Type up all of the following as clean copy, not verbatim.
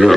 Yeah.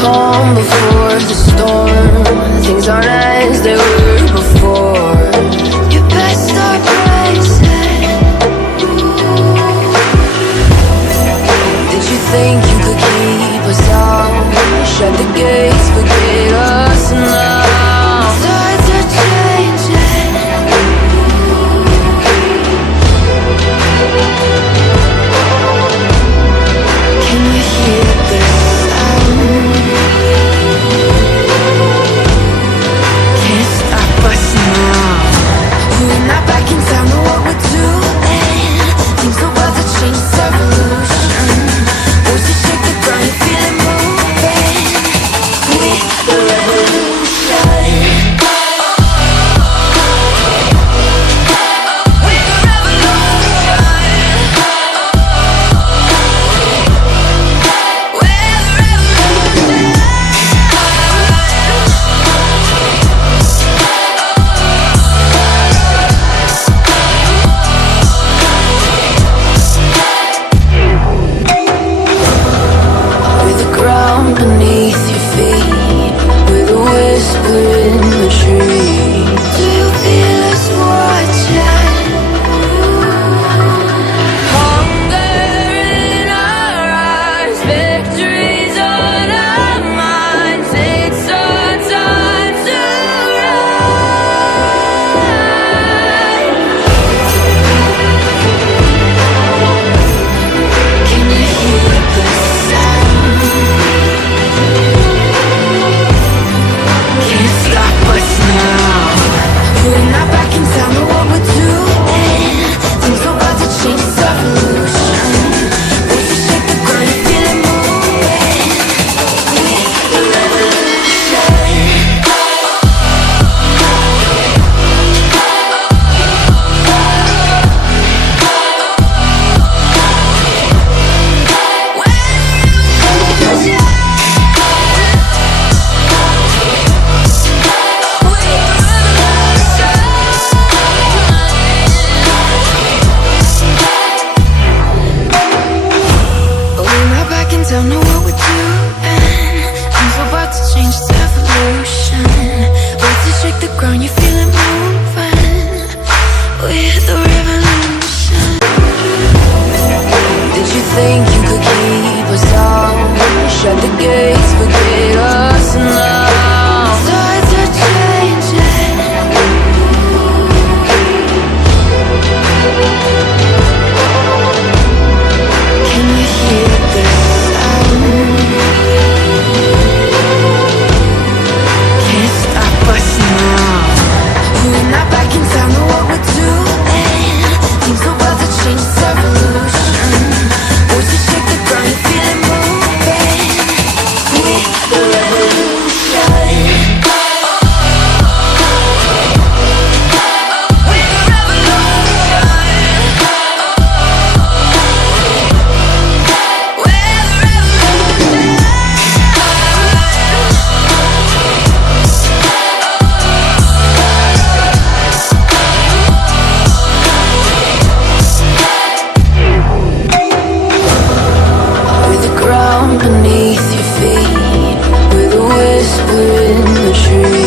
calm before the storm. Things aren't as they were before. You best start racing. Did you think you could keep us out? Shut the gates, forget us now. Tides are changing. Can you hear the sound? Can't stop us now. We're not back in town, know what we're doing. Things are about to change, it's evolution. Voices shake the ground, you feel it moving. We're the revolution. Beneath your feet, with a whisper in the tree. Do you feel us watching? Hunger in our eyes, victories on our minds. It's our time to rise. Can you hear the sound? Can't stop us now. We're not back in town, know what we're doing. Things are about to change, it's evolution. Voices shake the ground, you feel it moving. We're the revolution. We're not back in town, know what we're doing. Things are about to change, it's evolution. Voices shake the ground, you feel it moving. We're the revolution. Did you think you could keep us out? Shut the down beneath your feet with a whisper in the tree.